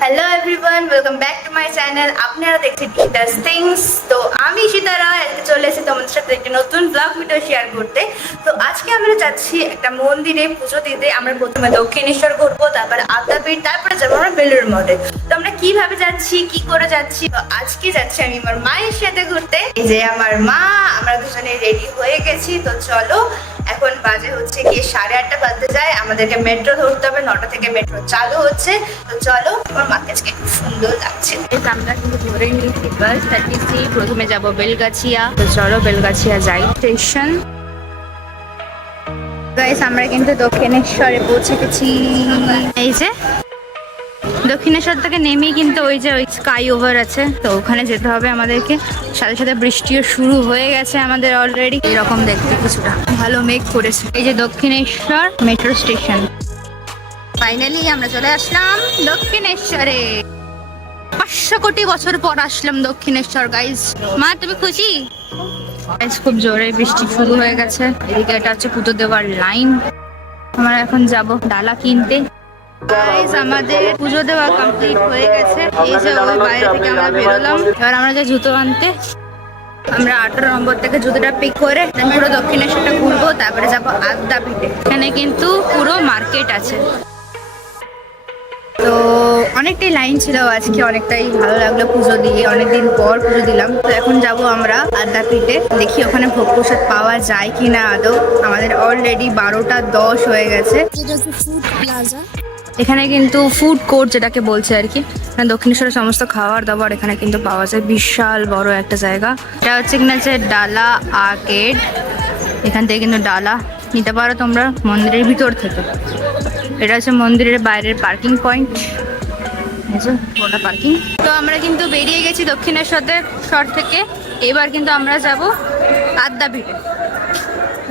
Hello everyone, welcome back to my channel. আপনারা দেখছেন ইটাস things. তো আমি সীতারা আজকে চলে এসেছি তোমাদের সাথে একটা নতুন ব্লগ ভিডিও শেয়ার করতে। তো আজকে আমরা যাচ্ছি একটা মন্দিরে পুজো দিতে। আমরা প্রথমে দক্ষিণেশ্বর ঘুরবো, তারপরে আদ্যাপীঠ, তারপরে যাবো আমরা বেলুড় মঠে। তো আমরা কিভাবে যাচ্ছি, কি করে যাচ্ছি, তো আজকে যাচ্ছি আমি আমার মায়ের সাথে ঘুরতে। এই যে আমার মা, আমরা দুজনে রেডি হয়ে গেছি। তো চলো, এখন বাজে হচ্ছে গিয়ে 8:30 বাজতে যায়। আমাদেরকে মেট্রো ধরতে হবে, 9টা থেকে মেট্রো চালু হচ্ছে। তো চলো, আমার মাকে আজকে খুব সুন্দর লাগছে। আমরা কিন্তু ধরে নিয়েছি বাস 36। প্রথমে যাব বেলগাছিয়া। তো চলো বেলগাছিয়া যাই স্টেশন। গাইস, আমরা কিন্তু দক্ষিণেশ্বরে পৌঁছে গেছি। এই যে দক্ষিণেশ্বর থেকে নেমেই কিন্তু ওই যে ওই স্কাই ওভার আছে, তো ওখানে যেতে হবে আমাদেরকে। সাথে সাথে বৃষ্টিও শুরু হয়ে গেছে আমাদের অলরেডি। এরকম দেখতে কিছুটা ভালো মেঘ করেছে। এই যে দক্ষিণেশ্বর মেট্রো স্টেশন। ফাইনালি আমরা চলে আসলাম দক্ষিণেশ্বরে। 500 কোটি বছর পর আসলাম দক্ষিণেশ্বর। গাইজ, মা তুমি খুশি? গাইজ, খুব জোরে বৃষ্টি শুরু হয়ে গেছে। এদিকে এটা হচ্ছে পুজো দেওয়ার লাইন। আমরা এখন যাব ডালা কিনতে। গাইজ, আমাদের পুজো দেওয়া কমপ্লিট হয়ে গেছে। এই যে ওই বাইরে থেকে আমরা বেরোলাম। এবার আমরা যে জুতো আনতে, আমরা 18 নম্বর থেকে জুতোটা পিক করে পুরো দক্ষিণেশ্বরটা ঘুরবো, তারপরে যাবো আদ্যাপীঠে। এখানে কিন্তু পুরো মার্কেট আছে। তো অনেকটাই লাইন ছিল আজকে, অনেকটাই ভালো লাগলো পুজো দিয়ে। অনেকদিন পর পুজো দিলাম। তো এখন যাব আমরা আদ্যাপীঠে, দেখি ওখানে ভোগ প্রসাদ পাওয়া যায় কিনা আদৌ। আমাদের অলরেডি 12টা 10 হয়ে গেছে। এখানে কিন্তু ফুড কোর্ট যেটাকে বলছে আর কি, মানে দক্ষিণেশ্বরের সমস্ত খাবার দাবার এখানে কিন্তু পাওয়া যায়। বিশাল বড় একটা জায়গা। এটা হচ্ছে কিনা যে ডালা আর্কেড। এখান থেকে কিন্তু ডালা নিতে পারো তোমরা মন্দিরের ভিতর থেকে। এটা হচ্ছে মন্দিরের বাইরের পার্কিং পয়েন্ট, ওটা পার্কিং। তো আমরা কিন্তু বেরিয়ে গেছি দক্ষিণেশ্বর থেকে। এবার কিন্তু আমরা যাব আদ্যাপীঠে।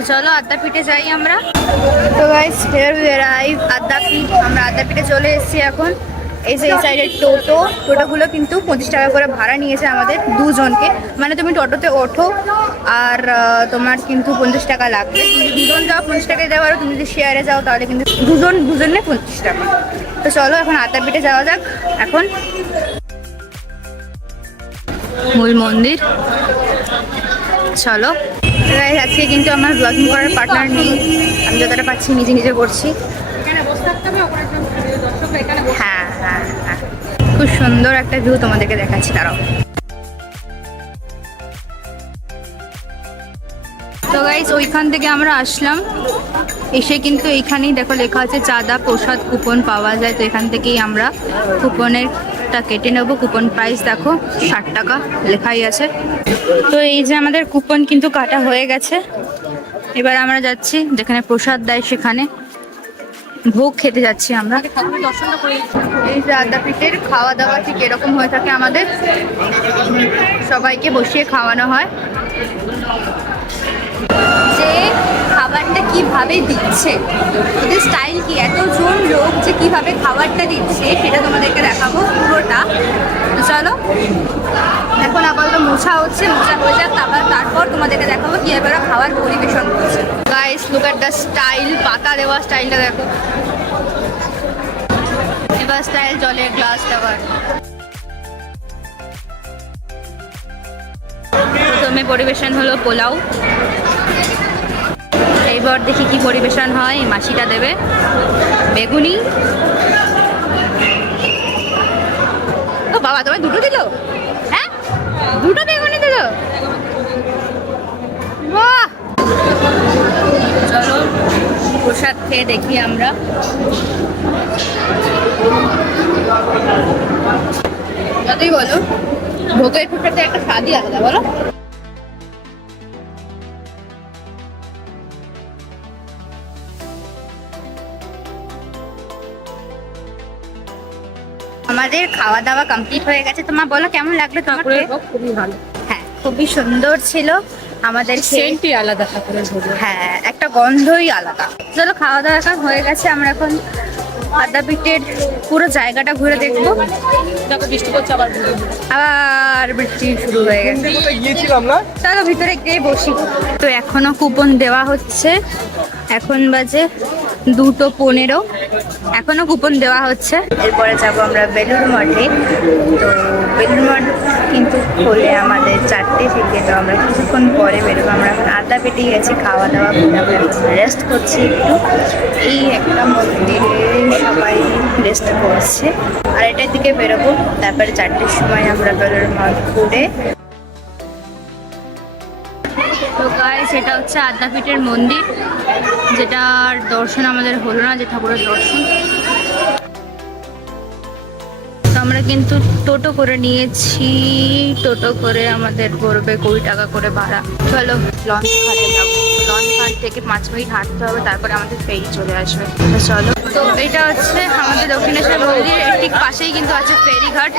চলো আদ্যাপীঠে যাই আমরা। তো গাইস, হিয়ার উই অ্যারাইভ আদ্যাপীঠ। আমরা আদ্যাপীঠে চলে এসেছি এখন। এই যে এই সাইডের টোটোগুলো কিন্তু 25 টাকা করে ভাড়া নিয়েছে আমাদের দুজনকে। মানে তুমি টোটোতে ওঠো আর তোমার কিন্তু 50 টাকা লাগবে। তুমি দুজন যাও 50 টাকায় দেওয়া, আর তুমি যদি শেয়ারে যাও তাহলে কিন্তু দুজনে 25 টাকা। তো চলো এখন আদ্যাপীঠে যাওয়া যাক। এখন মূল মন্দির, চলো। আজকে কিন্তু আমার ব্লগিং করার পার্টনার নেই, আমি যতটা পাচ্ছি নিজে নিজে করছি। হ্যাঁ হ্যাঁ হ্যাঁ, খুব সুন্দর একটা ভিউ তোমাদেরকে দেখাচ্ছি, দাঁড়াও। তো গাইস, ওইখান থেকে আমরা আসলাম। এসে কিন্তু এইখানেই দেখো লেখা আছে চাঁদা প্রসাদ কুপন পাওয়া যায়। তো এখান থেকেই আমরা কুপনেরটা কেটে নেবো। কুপন প্রাইস দেখো 60 টাকা লেখাই আছে। তো এই যে আমাদের কুপন কিন্তু কাটা হয়ে গেছে। এবার আমরা যাচ্ছি যেখানে প্রসাদ দেয় সেখানে ভোগ খেতে যাচ্ছি আমরা। এই যে আদ্যাপীঠের খাওয়া দাওয়া ঠিক এরকম হয়ে থাকে আমাদের। সবাইকে বসিয়ে খাওয়ানো হয়। যে খাবারটা কিভাবে দিচ্ছে, ওদের স্টাইল কি, এতজন লোক যে কিভাবে খাবারটা দিচ্ছে সেটা তোমাদেরকে দেখাবো পুরোটা। চলো, এখন আপাতত মোছা হচ্ছে, মোছা হয়ে যাক, তারপর তোমাদেরকে দেখাবো কিভাবে ওরা খাবার পরিবেশন করছে। Guys, look at the style, পাতা দেওয়া স্টাইলটা দেখো। এবার স্টাইল জলের গ্লাস দেওয়ার। প্রথমে পরিবেশন হলো পোলাও। এইবার দেখি কি পরিবেশন হয়। মাসিটা দেবে বেগুনি। ও বাবা, তোমায় দুটো দিল? হ্যাঁ, দুটো বেগুনি দিল, বাহ। চলো প্রসাদ খেয়ে দেখি আমরা। যতই বলো, ভোগের প্রসাদে একটা স্বাদই আলাদা, বলো। আমাদের খাওয়া দাওয়া কমপ্লিট হয়ে গেছে। তোমার বলো কেমন লাগলো তোমার? খুবই ভালো। হ্যাঁ, খুবই সুন্দর ছিল। আমাদের সেন্টই আলাদা ঠাকুরের ভোগ। হ্যাঁ, একটা গন্ধই আলাদা। চলো, খাওয়া দাওয়া এখন হয়ে গেছে। আমরা এখন আদ্যাপীঠের পুরো জায়গাটা ঘুরে দেখবো। দেখো বৃষ্টি পড়ছে, আবার বৃষ্টি শুরু হয়ে গেছে। গিয়েছিলাম না, চলো ভিতরে গিয়ে বসি। তো এখনো কুপন দেওয়া হচ্ছে। এখন বাজে 2:15। এখনো কুপন দেওয়া হচ্ছে। এরপরে যাবো আমরা বেলুড় মঠে। তো বেলুড় মঠ কিন্তু খোলে আমাদের 4টে থেকে, তো আমরা কিছুক্ষণ পরে বেরোবো। আমরা এখন আড্ডা পেটেই গেছি, খাওয়া দাওয়া করে আমরা এখন রেস্ট করছি একটু। এই একটা মন্দিরে সবাই রেস্ট করছে, আর এটার দিকে বেরোবো। তারপরে 4টের সময় আমরা বেলুড় মঠ ঘুরে। তো গাইস, এটা হচ্ছে আদ্যাপীঠের মন্দির, যেটার দর্শন আমাদের হলো না, যে ঠাকুরের দর্শন। তো আমরা কিন্তু টোটো করে নিয়েছি। টোটো করে আমাদের পড়বে 20 টাকা করে ভাড়া। চলো লঞ্চ ঘাটে যাবো। লঞ্চ ঘাট থেকে 5 মিনিট হাঁটতে হবে, তারপরে আমাদের ফেরি চলে আসবে। তো চলো। তো এটা হচ্ছে আমাদের দক্ষিণেশ্বর মন্দির, এর ঠিক পাশেই কিন্তু আছে ফেরিঘাট।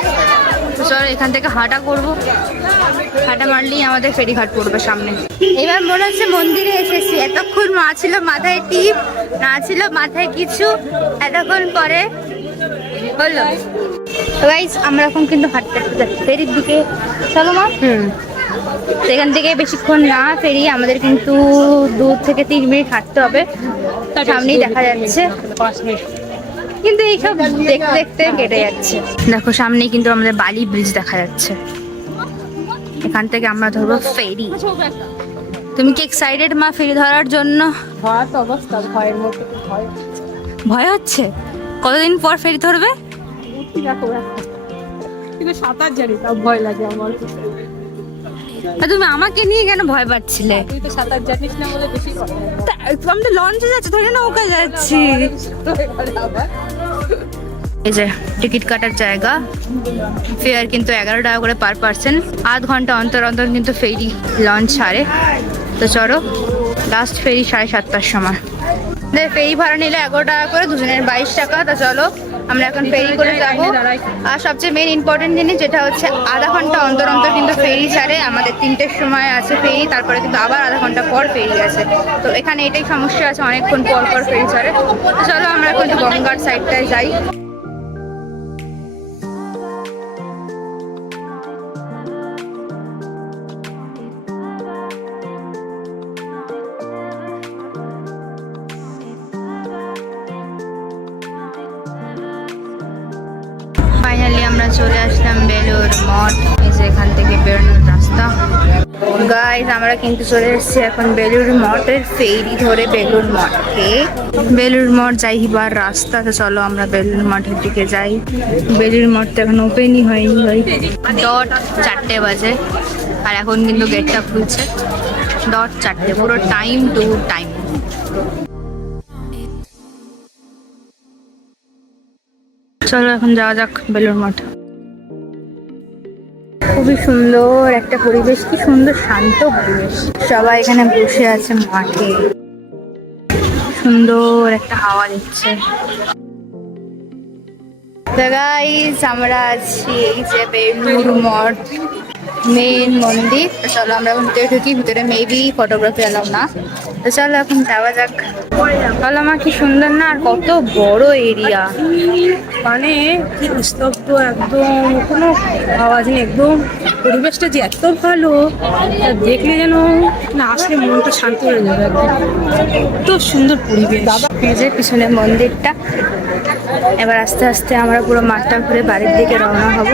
তো চলো এখান থেকে হাঁটা করবো। হাঁটা মারলেই আমাদের ফেরিঘাট পড়বে সামনে। এবার মনে হচ্ছে মন্দিরে এসেছি। এতক্ষণ মা ছিল মাথায় টিপ, না ছিল মাথায় কিছু, এতক্ষণ পরে হলো। গাইস, আমরা এখন কিন্তু হাঁটতে যাচ্ছি ফেরির দিকে। চলো মা। সেখান থেকে বেশিক্ষণ না, ফেরি আমাদের কিন্তু 2 থেকে 3 মিনিট হাঁটতে হবে। সামনেই দেখা যাচ্ছে, কিন্তু এইসব দেখতে দেখতে কেটে যাচ্ছে। দেখো সামনেই কিন্তু আমাদের বালি ব্রিজ দেখা যাচ্ছে। এখান থেকে আমরা ধরবো ফেরি। তুমি কি এক্সাইটেড মা ফেরি ধরার জন্য? ভয় হচ্ছে? কতদিন পর ফেরি ধরবে? কিন্তু সাঁতার জানি, তাও ভয় লাগে আমার। তুমি আমাকে নিয়ে কেন ভয় পাচ্ছিলে? তুই তো সাঁতার জানিস না বলে বেশি ভয় লাগে। আমি তো লঞ্চে যাচ্ছি, ধরে নৌকা যাচ্ছি। এই যে টিকিট কাটার জায়গা, ফেয়ার কিন্তু 11 টাকা করে পার পার্সন। আধ ঘন্টা অন্তর অন্তর কিন্তু ফেরি লঞ্চ ছাড়ে। তো চলো, লাস্ট ফেরি 7:30টার সময়। ফেরি ভাড়া নিলে 11 টাকা করে, দুজনের 22 টাকা। তো চলো আমরা এখন ফেরি করে যাবো। আর সবচেয়ে মেন ইম্পর্টেন্ট জিনিস যেটা হচ্ছে, আধা ঘন্টা অন্তর অন্তর কিন্তু ফেরি ছাড়ে। আমাদের 3টের সময় আছে ফেরি, তারপরে কিন্তু আবার আধা ঘন্টা পর ফেরি আছে। তো এখানে এটাই সমস্যা আছে, অনেকক্ষণ পর পর ফেরি ছাড়ে। তো চলো আমরা এখন একটু গঙ্গার সাইডটায় যাই। ফাইনালি আমরা চলে আসলাম বেলুড় মঠ। এই যে এখান থেকে বেরোনোর রাস্তা। গাইস, আমরা কিন্তু চলে এসেছি এখন বেলুড় মঠের ফেরি ধরে বেলুড় মঠে। বেলুড় মঠ যাইবার রাস্তা। তো চলো আমরা বেলুড় মঠের দিকে যাই। বেলুড় মঠ তো এখন ওপেনই হয়নি ভাই। ডট 4টে বাজে, আর এখন কিন্তু গেটটা খুলছে। ডট 4টে, পুরো টাইম টু টাইম। চলো এখন যাওয়া যাক বেলুড় মঠ। খুবই সুন্দর একটা পরিবেশ, কি সুন্দর শান্ত পরিবেশ। সবাই এখানে বসে আছে মাঠে, সুন্দর একটা হাওয়া দিচ্ছে। তো গাইস, আমরা আছি এই যে বেলুড় মঠ মেন মন্দির। তো চলো আমরা এখন ভিতরে ঢুকি। ভিতরে মেবি ফটোগ্রাফি এলাও না। তো চলো এখন যাওয়া যাক। চলো মা, কি সুন্দর না, আর কত বড় এরিয়া। মানে কি নিস্তব্ধ, একদম কোনো আওয়াজ নেই, একদম পরিবেশটা যে এত ভালো, তা দেখলে যেন না আসলে মনটা শান্ত হয়ে যাবে। একদম এত সুন্দর পরিবেশ। এই যে পিছনে মন্দিরটা। এবার আস্তে আস্তে আমরা পুরো মাঠটা ঘুরে বাড়ির দিকে রওনা হব।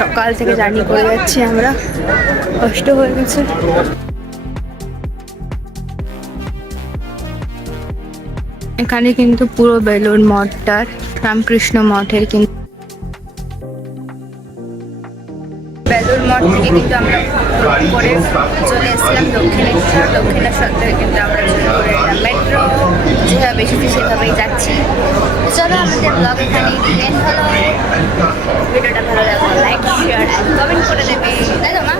সকাল থেকে জার্নি করে যাচ্ছি আমরা, কষ্ট হয়ে গেছে। এখানে কিন্তু পুরো বেলুড় মঠটার, রামকৃষ্ণ মঠের কিন্তু বেলুড় মঠ থেকে কিন্তু আমরা করে চলে এসেছিলাম দক্ষিণেশ্বর। দক্ষিণেশ্বর থেকে কিন্তু আমরা করে মেট্রো যেভাবে এসেছি সেভাবেই যাচ্ছি। চলো আমাদের ব্লগ এখানেই দিলেন। ভালো ভিডিওটা ভালো লাগলো লাইক শেয়ার অ্যান্ড কমেন্ট করে দেবে, তাই তো মা?